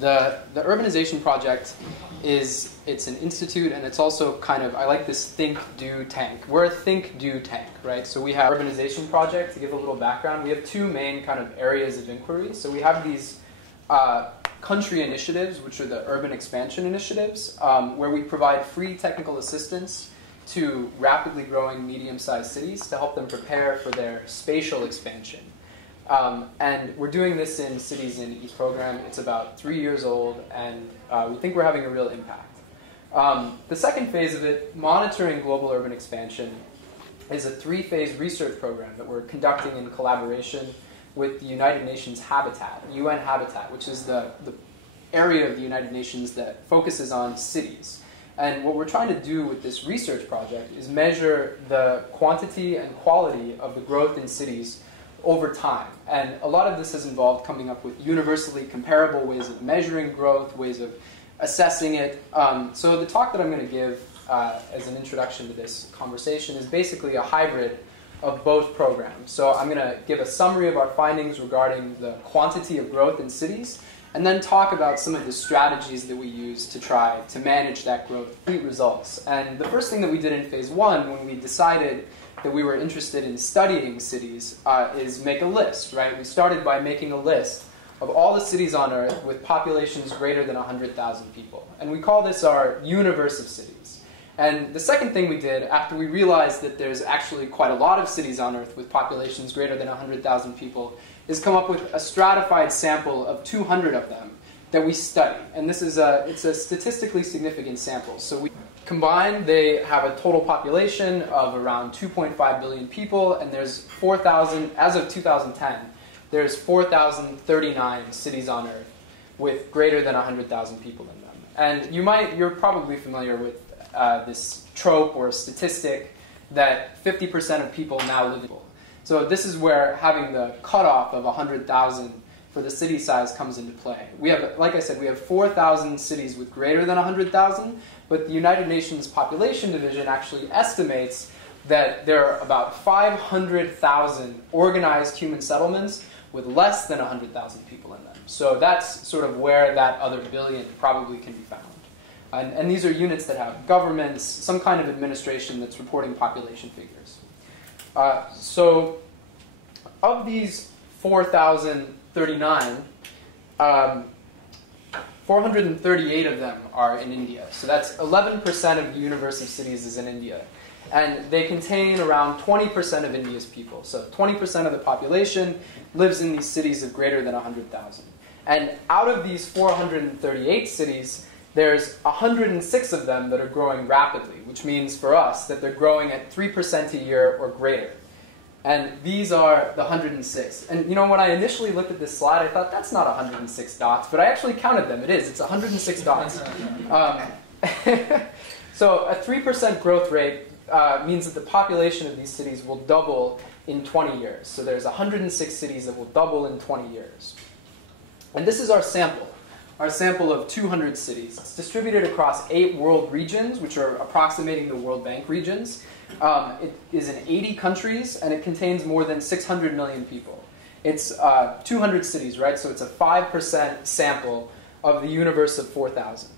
The Urbanization Project it's an institute, and it's also kind of, I like this think, do, tank. We're a think, do, tank, right? So we have Urbanization Project, to give a little background. We have two main kind of areas of inquiry. So we have these country initiatives, which are the urban expansion initiatives, where we provide free technical assistance to rapidly growing medium-sized cities to help them prepare for their spatial expansion. And we're doing this in cities in each program. It's about 3 years old, and we think we're having a real impact. The second phase of it, monitoring global urban expansion, is a 3-phase research program that we're conducting in collaboration with the United Nations Habitat, UN Habitat, which is the area of the United Nations that focuses on cities. And what we're trying to do with this research project is measure the quantity and quality of the growth in cities over time. And a lot of this has involved coming up with universally comparable ways of measuring growth, ways of assessing it. So the talk that I'm going to give as an introduction to this conversation is basically a hybrid of both programs. So I'm going to give a summary of our findings regarding the quantity of growth in cities, and then talk about some of the strategies that we use to try to manage that growth, complete results. And the first thing that we did in phase 1, when we decided that we were interested in studying cities, is make a list, right? We started by making a list of all the cities on Earth with populations greater than 100,000 people. And we call this our universe of cities. And the second thing we did, after we realized that there's actually quite a lot of cities on Earth with populations greater than 100,000 people, is come up with a stratified sample of 200 of them that we study. And this is it's a statistically significant sample. So we combined, they have a total population of around 2.5 billion people, and there's 4,000, as of 2010, there's 4,039 cities on Earth with greater than 100,000 people in them. And you're probably familiar with this trope or statistic that 50% of people now live in. So this is where having the cutoff of 100,000 for the city size comes into play. We have, like I said, we have 4,000 cities with greater than 100,000, but the United Nations Population Division actually estimates that there are about 500,000 organized human settlements with less than 100,000 people in them. So that's sort of where that other billion probably can be found. And these are units that have governments, some kind of administration that's reporting population figures. So of these 4,039, 438 of them are in India. So that's 11% of the universe of cities is in India. And they contain around 20% of India's people. So 20% of the population lives in these cities of greater than 100,000. And out of these 438 cities, there's 106 of them that are growing rapidly, which means for us that they're growing at 3% a year or greater. And these are the 106. And you know, when I initially looked at this slide, I thought, that's not 106 dots. But I actually counted them. It is. It's 106 dots. So a 3% growth rate means that the population of these cities will double in 20 years. So there's 106 cities that will double in 20 years. And this is our sample of 200 cities. It's distributed across 8 world regions, which are approximating the World Bank regions. It is in 80 countries, and it contains more than 600 million people. It's 200 cities, right? So it's a 5% sample of the universe of 4,000.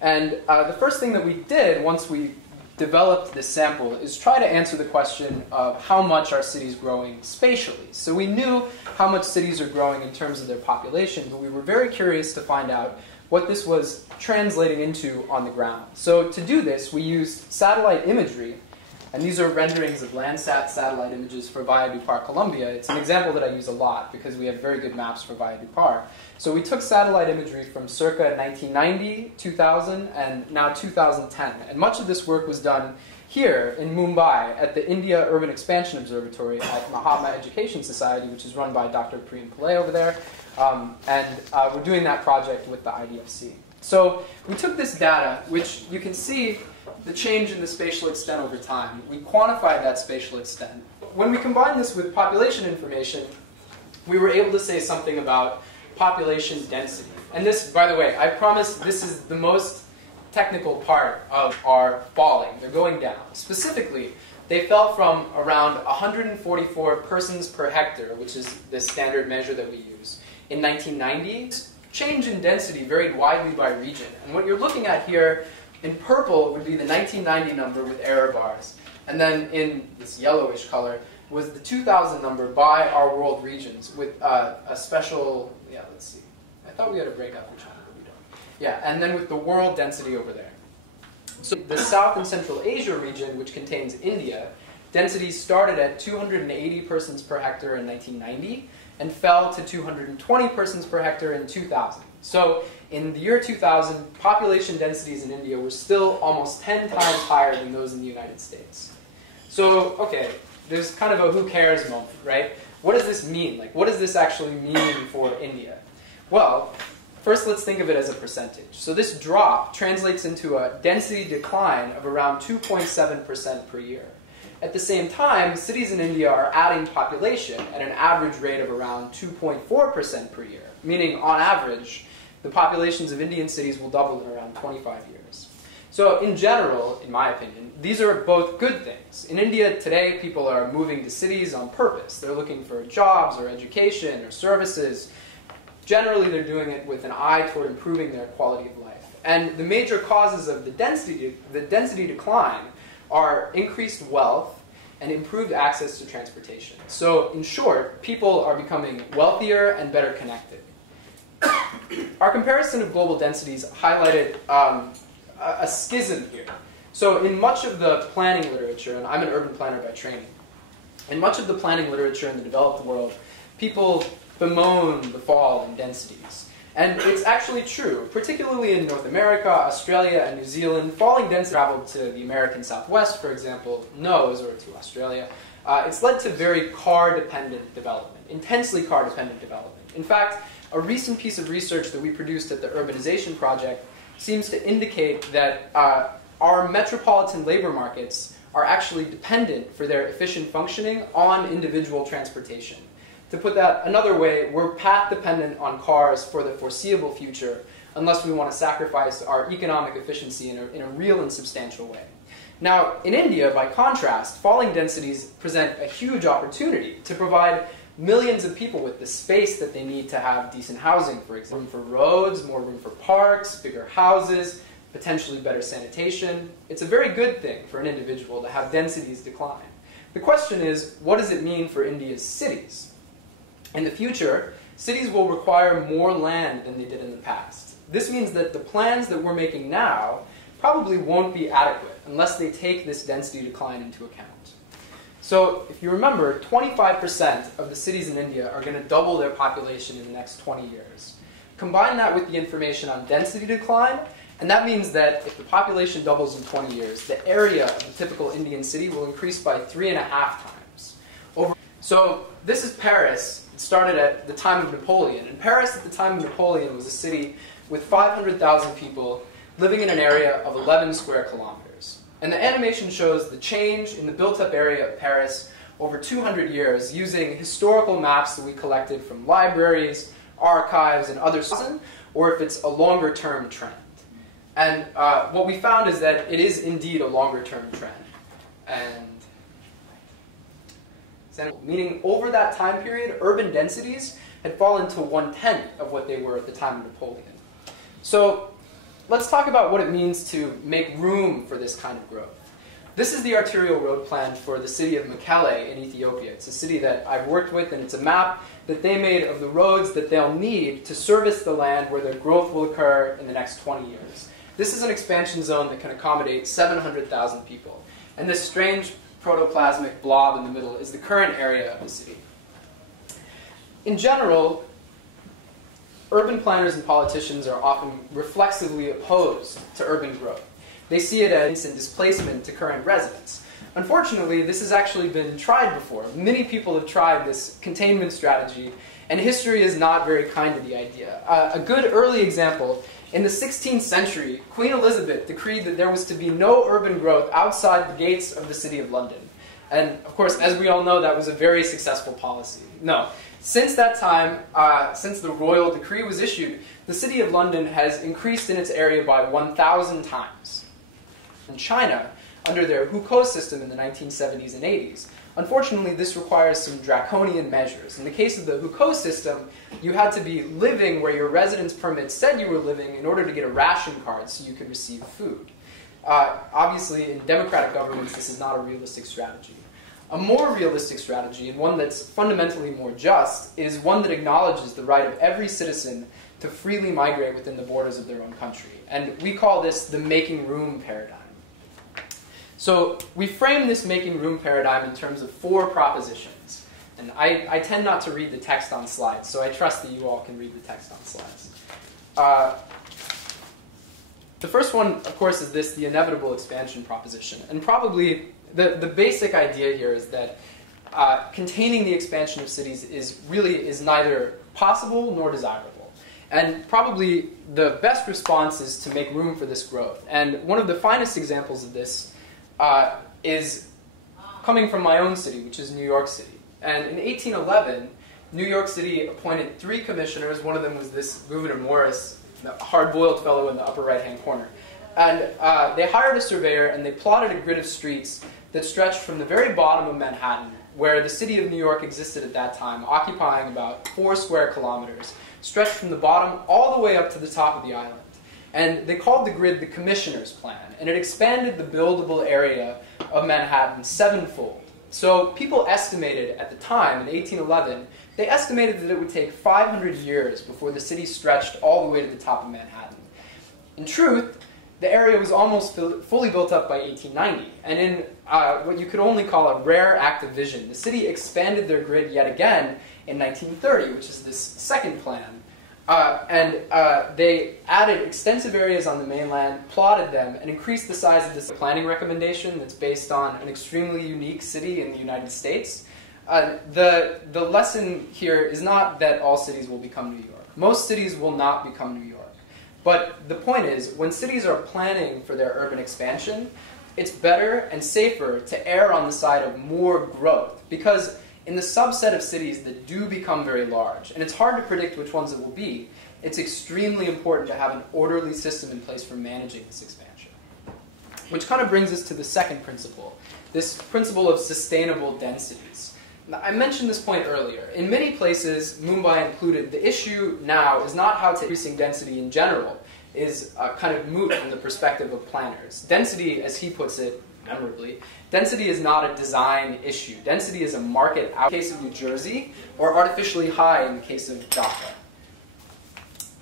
And the first thing that we did once we developed this sample is try to answer the question of how much are cities growing spatially. So we knew how much cities are growing in terms of their population, but we were very curious to find out what this was translating into on the ground. So to do this, we used satellite imagery, and these are renderings of Landsat satellite images for Valle du Par, Colombia. It's an example that I use a lot because we have very good maps for Valle du Par. So we took satellite imagery from circa 1990, 2000, and now 2010. And much of this work was done here in Mumbai at the India Urban Expansion Observatory at Mahatma Education Society, which is run by Dr. Prem Pillai over there. We're doing that project with the IDFC. So we took this data, which you can see the change in the spatial extent over time. We quantified that spatial extent. When we combined this with population information, we were able to say something about population density. And this, by the way, I promise this is the most technical part of our falling. They're going down. Specifically, they fell from around 144 persons per hectare, which is the standard measure that we use, in 1990. Change in density varied widely by region. And what you're looking at here in purple would be the 1990 number with error bars. And then in this yellowish color was the 2000 number by our world regions with a special, let's see. I thought we had a breakup in China, but we don't. Yeah, and then with the world density over there. So the South and Central Asia region, which contains India, densities started at 280 persons per hectare in 1990 and fell to 220 persons per hectare in 2000. So in the year 2000, population densities in India were still almost 10 times higher than those in the United States. So, okay, there's kind of a who cares moment, right? What does this mean? Like, what does this actually mean for India? Well, first let's think of it as a percentage. So this drop translates into a density decline of around 2.7% per year. At the same time, cities in India are adding population at an average rate of around 2.4% per year, meaning on average, the populations of Indian cities will double in around 25 years. So in general, in my opinion, these are both good things. In India today, people are moving to cities on purpose. They're looking for jobs or education or services. Generally, they're doing it with an eye toward improving their quality of life. And the major causes of the density decline are increased wealth and improved access to transportation. So in short, people are becoming wealthier and better connected. Our comparison of global densities highlighted a schism here. So in much of the planning literature, and I'm an urban planner by training, in much of the planning literature in the developed world, people bemoan the fall in densities. And it's actually true, particularly in North America, Australia, and New Zealand. Falling density traveled to the American Southwest, for example, or to Australia. It's led to very car-dependent development, intensely car-dependent development. In fact, a recent piece of research that we produced at the Urbanization Project seems to indicate that our metropolitan labor markets are actually dependent for their efficient functioning on individual transportation. To put that another way, we're path-dependent on cars for the foreseeable future unless we want to sacrifice our economic efficiency in a real and substantial way. Now, in India, by contrast, falling densities present a huge opportunity to provide millions of people with the space that they need to have decent housing, for example. Room for roads, more room for parks, bigger houses, potentially better sanitation. It's a very good thing for an individual to have densities decline. The question is, what does it mean for India's cities? In the future, cities will require more land than they did in the past. This means that the plans that we're making now probably won't be adequate unless they take this density decline into account. So if you remember, 25% of the cities in India are going to double their population in the next 20 years. Combine that with the information on density decline, and that means that if the population doubles in 20 years, the area of a typical Indian city will increase by 3.5 times. So this is Paris. It started at the time of Napoleon. And Paris at the time of Napoleon was a city with 500,000 people living in an area of 11 square kilometers. And the animation shows the change in the built-up area of Paris over 200 years using historical maps that we collected from libraries, archives, and other sources, or if it's a longer-term trend. And what we found is that it is indeed a longer-term trend. And meaning over that time period, urban densities had fallen to 1/10 of what they were at the time of Napoleon. So let's talk about what it means to make room for this kind of growth. This is the arterial road plan for the city of Mchale in Ethiopia. It's a city that I've worked with, and it's a map that they made of the roads that they'll need to service the land where their growth will occur in the next 20 years. This is an expansion zone that can accommodate 700,000 people. And this strange protoplasmic blob in the middle is the current area of the city. In general, urban planners and politicians are often reflexively opposed to urban growth. They see it as instant displacement to current residents. Unfortunately, this has actually been tried before. Many people have tried this containment strategy, and history is not very kind to the idea. A good early example, in the 16th century, Queen Elizabeth decreed that there was to be no urban growth outside the gates of the city of London. And of course, as we all know, that was a very successful policy. No. Since that time, since the royal decree was issued, the city of London has increased in its area by 1,000 times. In China, under their hukou system in the 1970s and 80s, Unfortunately, this requires some draconian measures. In the case of the Hukou system, you had to be living where your residence permit said you were living in order to get a ration card so you could receive food. Obviously, in democratic governments, this is not a realistic strategy. A more realistic strategy, and one that's fundamentally more just, is one that acknowledges the right of every citizen to freely migrate within the borders of their own country. And we call this the making room paradigm. So we frame this making room paradigm in terms of 4 propositions. And I tend not to read the text on slides, so I trust that you all can read the text on slides. The first one, of course, is this, the inevitable expansion proposition. And probably the basic idea here is that containing the expansion of cities is neither possible nor desirable. And probably the best response is to make room for this growth. And one of the finest examples of this is coming from my own city, which is New York City. And in 1811, New York City appointed 3 commissioners. One of them was this Gouverneur Morris, the hard-boiled fellow in the upper right-hand corner. And they hired a surveyor, and they plotted a grid of streets that stretched from the very bottom of Manhattan, where the city of New York existed at that time, occupying about 4 square kilometers, stretched from the bottom all the way up to the top of the island. And they called the grid the Commissioner's Plan, and it expanded the buildable area of Manhattan 7-fold. So people estimated at the time, in 1811, they estimated that it would take 500 years before the city stretched all the way to the top of Manhattan. In truth, the area was almost fully built up by 1890, and in what you could only call a rare act of vision, the city expanded their grid yet again in 1930, which is this second plan. They added extensive areas on the mainland, plotted them, and increased the size of this planning recommendation that's based on an extremely unique city in the United States. The lesson here is not that all cities will become New York. Most cities will not become New York. But the point is, when cities are planning for their urban expansion, it's better and safer to err on the side of more growth, because in the subset of cities that do become very large, and it's hard to predict which ones it will be, it's extremely important to have an orderly system in place for managing this expansion. Which kind of brings us to the second principle, this principle of sustainable densities. Now, I mentioned this point earlier. In many places, Mumbai included, the issue now is not how to increasing density in general, is kind of moot from the perspective of planners. Density, as he puts it, memorably, density is not a design issue. Density is a market out in the case of New Jersey, or artificially high in the case of Dhaka.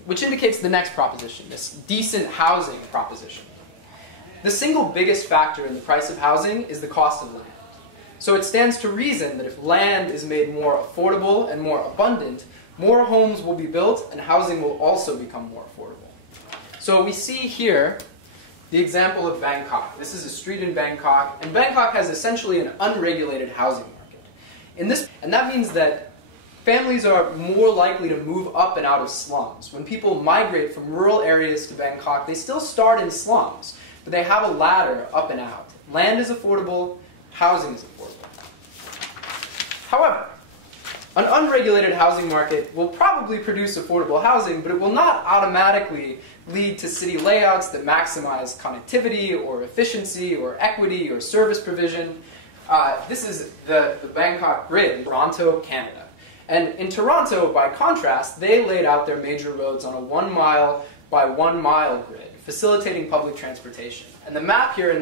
Which indicates the next proposition, this decent housing proposition. The single biggest factor in the price of housing is the cost of land. So it stands to reason that if land is made more affordable and more abundant, more homes will be built and housing will also become more affordable. So we see here the example of Bangkok. This is a street in Bangkok, and Bangkok has essentially an unregulated housing market. And that means that families are more likely to move up and out of slums. When people migrate from rural areas to Bangkok, they still start in slums, but they have a ladder up and out. Land is affordable, housing is affordable. However, an unregulated housing market will probably produce affordable housing, but it will not automatically lead to city layouts that maximize connectivity or efficiency or equity or service provision. This is the Bangkok grid in Toronto, Canada. And in Toronto, by contrast, they laid out their major roads on a 1 mile by 1 mile grid, facilitating public transportation. And the map here in the